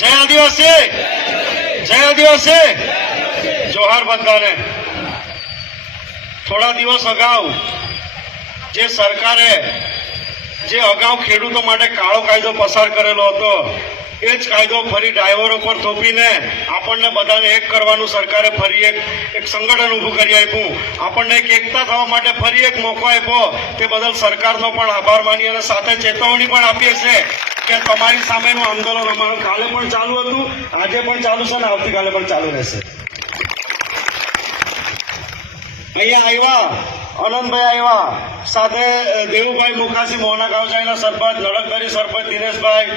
જય આદિવાસી! જય આદિવાસી! જોહાર બધાને. થોડા દિવસ અગાઉ જે સરકારે જે અગાઉ ખેડૂતો માટે કાળો કાયદો પસાર કરેલો હતો, એ જ કાયદો ફરી ડ્રાઈવરો પર થોપીને આપણને બધાને એક કરવાનું સરકારે ફરી એક એક સંગઠન ઊભું કરી આપ્યું. આપણને એક એકતા થવા માટે ફરી એક મોકો આપ્યો. તે બદલ સરકારનો પણ આભાર માની અને સાથે ચેતવણી પણ આપીએ છીએ. કે તમારી સામેનું આંદોલન અમારું કાલે પણ ચાલુ હતું, આજે પણ ચાલુ છે ને આવતીકાલે પણ ચાલુ રહેશે. અહીંયા આવ્યા, અનંતભાઈ આવ્યા, સાથે દેવુભાઈ મુખાસી મોહના ગાવચાઈના સરપંચ નડકદરી સરપંચ દિનેશભાઈ,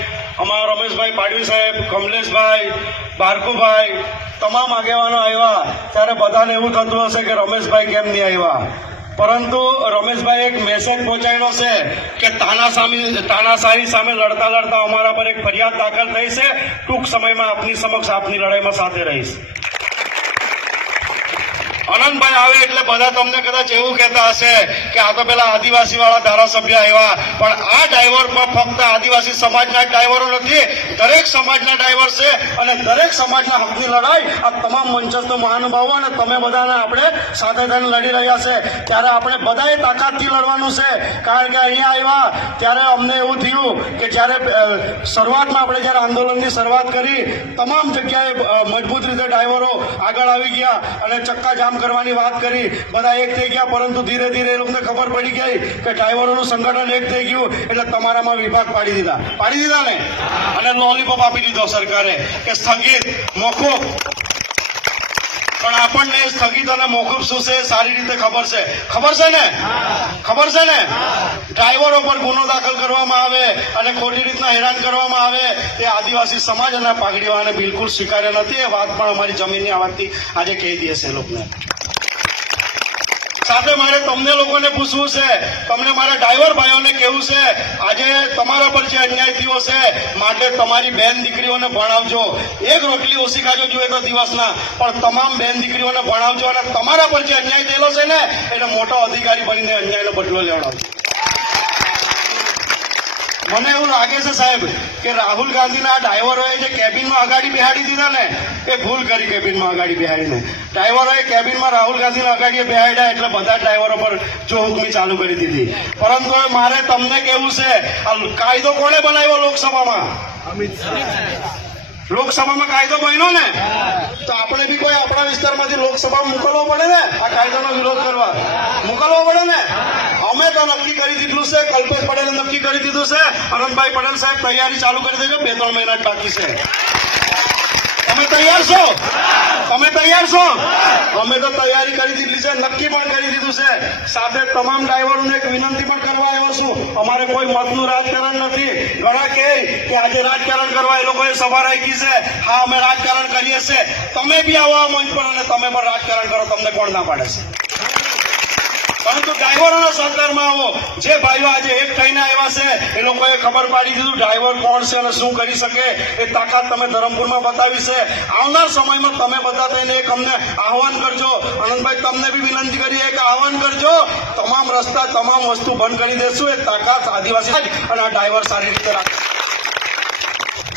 અમારા રમેશભાઈ પાડવી સાહેબ, કમલેશભાઈ બારકુભાઈ તમામ આગેવાનો આવ્યા. ત્યારે બધાને એવું થતું હશે કે રમેશભાઈ કેમ નહીં આવ્યા? પરંતુ રમેશભાઈ એક મેસેજ પહોંચાડ્યો છે કે તાનાશાહી તાનાશાહી સામે લડતા લડતા અમારા પર એક ફરિયાદ દાખલ થઈ છે. ટૂંક સમયમાં આપની સમક્ષ આપની લડાઈમાં સાથે રહીશ. આનંદભાઈ આવે એટલે બધા તમને કદાચ એવું કહેતા હશે કે આ તો પેલા આદિવાસી વાળા ધારાસભ્ય આવ્યા પણ આ ડ્રાઈવર પર ફક્ત આદિવાસી સમાજના ડ્રાઈવરો નથી, દરેક સમાજના ડ્રાઈવર છે અને દરેક સમાજના હકની લડાઈ આ તમામ મંચસ્થ મહાનુભાવો અને તમે બધાને આપણે સાથે થઈને લડી રહ્યા છે. ત્યારે આપણે બધાએ તાકાતથી લડવાનું છે. કારણ કે અહીંયા આવ્યા, ત્યારે અમને એવું થયું કે જ્યારે શરૂઆતમાં આપણે જ્યારે આંદોલનની શરૂઆત કરી, તમામ જગ્યાએ મજબૂત રીતે ડ્રાઈવરો આગળ આવી ગયા અને ચક્કા જામ કરવાની વાત કરી, બધા એક થઈ ગયા, પરંતુ ધીરે ધીરે એ લોકોને ખબર પડી ગઈ કે ડ્રાઈવરોનું સંગઠન એક થઈ ગયું, એટલે તમારામાં વિભાગ પાડી દીધા. પાડી દીધા ને? અને લોલીપોપ આપી દીધો સરકારે કે સ્થગિત મોકૂફ પણ આપણને સ્થગિત અને મોકૂફ શું છે, સારી રીતે ખબર છે. ખબર છે ને? ખબર છે ને? ડ્રાઈવરો પર ગુનો દાખલ કરવામાં આવે અને ખોટી રીતના હેરાન કરવામાં આવે, તે આદિવાસી સમાજ અને પાઘડીવાળાને બિલકુલ સ્વીકાર્ય નથી. એ વાત પણ અમારી જમીનની આવાજથી આજે કહી દઈએ છે લોકોને. સાથે મારે તમને લોકોને પૂછવું છે. તમને મારા ડ્રાઈવર ભાઈઓને કેવું છે. આજે તમારા પર જે અન્યાય થયો છે, માટે તમારી બેન દીકરીઓને ભણાવજો. એક રોટલી ઓછી ખાજો જોઈએ તો દિવસના, પણ તમામ બેન દીકરીઓને ભણાવજો અને તમારા પર જે અન્યાય થયેલો છે ને, એને મોટો અધિકારી બનીને અન્યાયનો બદલો લેવડાવજો. મને એવું લાગે છે સાહેબ કે રાહુલ ગાંધીના ડ્રાઈવરોએ જે કેબિનમાં અગાડી બિહાડી દીધા ને, એ ભૂલ કરી કેબિનમાં અગાડી બિહાડીને. ડ્રાઈવરોએ કેબિનમાં રાહુલ ગાંધીને અગાડીએ બિહાડ્યા એટલે બધા ડ્રાઈવરો પર જોહુકમી ચાલુ કરી દીધી. પરંતુ મારે તમને કેવું છે, આ કાયદો કોણે બનાવ્યો લોકસભામાં? લોકસભામાં કાયદો બન્યો ને તો આપણે બી કોઈ આપણા વિસ્તારમાંથી લોકસભામાં મોકલવો પડે ને આ કાયદાનો વિરોધ કરવા. મોકલવો પડે ને? અમે તો નક્કી કરી દીધું છે કલ્પેશ પટેલે નક્કી કરી દીધું છે અનંતભાઈ પટેલ સાહેબ તૈયારી ચાલુ કરી દેજો બે ત્રણ મહિના બાકી છે. તમે તૈયાર છો? તમે તૈયાર છો? અમે તો તૈયારી કરી દીધી છે નક્કી પણ કરી દીધું છે. સાથે તમામ ડ્રાઈવરોને એક વિનંતી પણ કરવા અમારે કોઈ મતનું રાજકારણ નથી. ઘણા કહે કે આજે રાજકારણ કરવા એ લોકોએ સભા રાખી છે. હા, અમે રાજકારણ કરીએ છીએ. તમે બી આવો મંચ પર અને તમે પણ રાજકારણ કરો, તમને કોણ ના પાડે છે? પરંતુ ડ્રાઈવરોના સરકારમાં આવો. જે ભાઈઓ આજે એક થઈને આવ્યા છે, એ લોકોએ ખબર પાડી દીધું, ડ્રાઈવર કોણ છે અને શું કરી શકે? એ તાકાત તમે ધરમપુરમાં બતાવી છે. આવનાર સમયમાં તમે બધા થઈને એક અમને આહવાન કરજો. આનંદભાઈ, તમને બી વિનંતી કરીએ કે આહવાન કરજો. તમામ રસ્તા, તમામ વસ્તુ બંધ કરી દેશું. એ તાકાત આદિવાસી અને આ ડ્રાઈવર સારી રીતે રાખે.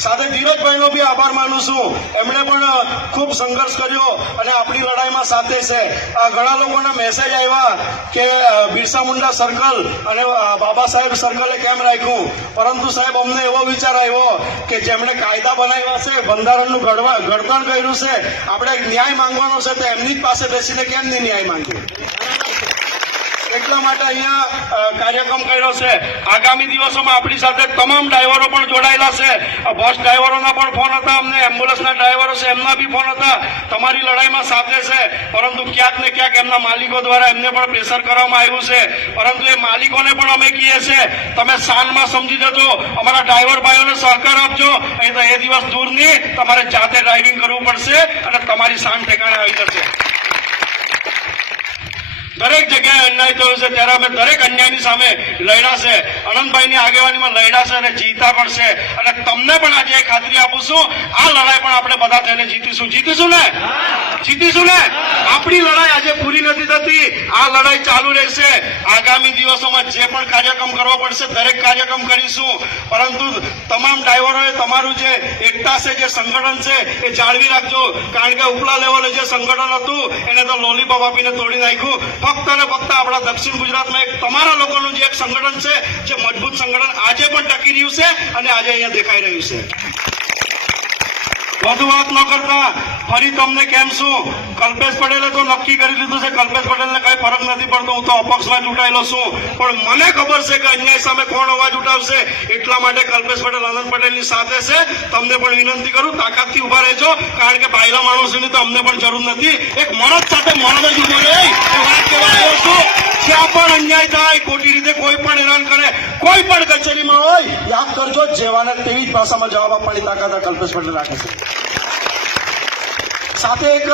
સાથે ધીરજભાઈનો બી આભાર માનું છું. એમણે પણ ખૂબ સંઘર્ષ કર્યો અને આપણી લડાઈમાં સાથે છે. ઘણા લોકોના મેસેજ આવ્યા કે બિરસા મુંડા સર્કલ અને બાબા સાહેબ સર્કલે કેમ રાખ્યું? પરંતુ સાહેબ, અમને એવો વિચાર આવ્યો કે જેમણે કાયદા બનાવ્યા છે, બંધારણનું ઘડવા, ઘડતર કર્યું છે, આપણે ન્યાય માંગવાનો છે, તો એમની જ પાસે બેસીને કેમ નહીં ન્યાય માંગ્યો એટલા માટે અહીંયા કાર્યક્રમ કર્યો છે. આગામી દિવસોમાં આપણી સાથે તમામ ડ્રાઈવરો પણ જોડાયેલા છે. બસ ડ્રાઈવરોના પણ ફોન હતા, અમને એમ્બ્યુલન્સના ડ્રાઈવરો છે, એમના બી ફોન હતા. તમારી લડાઈમાં સાથે છે, પરંતુ ક્યાંક ને ક્યાંક એમના માલિકો દ્વારા એમને પણ પ્રેશર કરવામાં આવ્યું છે. પરંતુ એ માલિકોને પણ અમે કહીએ છીએ, તમે શાનમાં સમજી જજો, અમારા ડ્રાઈવર ભાઈઓને સહકાર આપજો. અહીં તો એ દિવસ દૂર નહીં તમારે જાતે ડ્રાઇવિંગ કરવું પડશે અને તમારી શાન ઠેકાણે આવી જશે. દરેક જગ્યાએ અન્યાય થયો છે, ત્યારે અમે દરેક અન્યાયની સામે લડ્યા છે. અનંતભાઈની આગેવાનીમાં લડ્યા છે અને જીતા પણ છે. અને તમને પણ આજે એ ખાતરી આપું છું, આ લડાઈ પણ આપણે બધા થઈને જીતીશું. જીતીશું ને? જીતીશું ને? આપણી લડાઈ આજે પૂરી નથી થતી. આ લડાઈ ચાલુ રહેશે. આગામી દિવસોમાં જે પણ કાર્યક્રમ કરવો પડશે, દરેક કાર્યક્રમ કરીશું. પરંતુ તમામ ડ્રાઈવરોએ તમારું જે એકતા છે, જે સંગઠન છે, એ જાળવી રાખજો. કારણ કે ઉપલા લેવલે જે સંગઠન હતું, એને તો લોલીપોપ આપીને તોડી નાખ્યું. ફક્ત અને ફક્ત આપણા દક્ષિણ ગુજરાતમાં એક તમારા લોકોનું જે એક સંગઠન છે, જે મજબૂત સંગઠન આજે પણ ટકી રહ્યું છે અને આજે અહીંયા દેખાઈ રહ્યું છે. વધુ વાત ન કરતા. ફરી તમને કેમ શું કલ્પેશ પટેલે તો નક્કી કરી લીધું છે. કલ્પેશ પટેલને કઈ ફરક નથી પડતો. હું તો અપક્ષમાં ચૂંટાયેલો છું. પણ મને ખબર છે કે અન્યાય સામે કોણ અવાજ ઉઠાવશે? એટલા માટે કલ્પેશ પટેલ, આનંદ પટેલની સાથે છે. તમને પણ વિનંતી કરું, તાકાતથી ઊભા રહેજો. કારણ કે બાયલા માણસોની તો અમને પણ જરૂર નથી. એક મરદ સાથે મરદ જ ઊભો રહે. વાત છું. જ્યાં પણ અન્યાય થાય, ખોટી રીતે કોઈ પણ હેરાન કરે, કોઈ પણ કચેરીમાં હોય, યાદ કરજો, જેવાને તેવી જ ભાષામાં જવાબ આપવાની તાકાત કલ્પેશ પટેલ રાખે છે. સાથે એક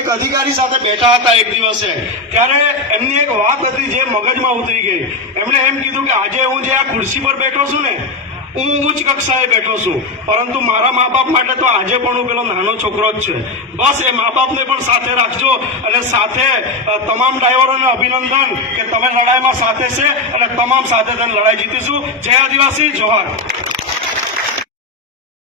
એક અધિકારી સાથે બેઠા હતા એક દિવસે. ત્યારે એમની એક વાત હતી જે મગજમાં ઉતરી ગઈ. એમણે એમ કીધું કે આજે હું જે આ ખુરશી પર બેઠો છું ને, હું ઉચ્ચ કક્ષાએ બેઠો છું. પરંતુ મારા મા બાપ માટે તો આજે પણ હું પેલો નાનો છોકરો જ છે. બસ એ મા બાપને પણ સાથે રાખજો અને સાથે તમામ ડ્રાઈવરોને અભિનંદન કે તમે લડાઈમાં સાથે છે અને તમામ સાથે લડાઈ જીતીશું. જય આદિવાસી, જોહાર.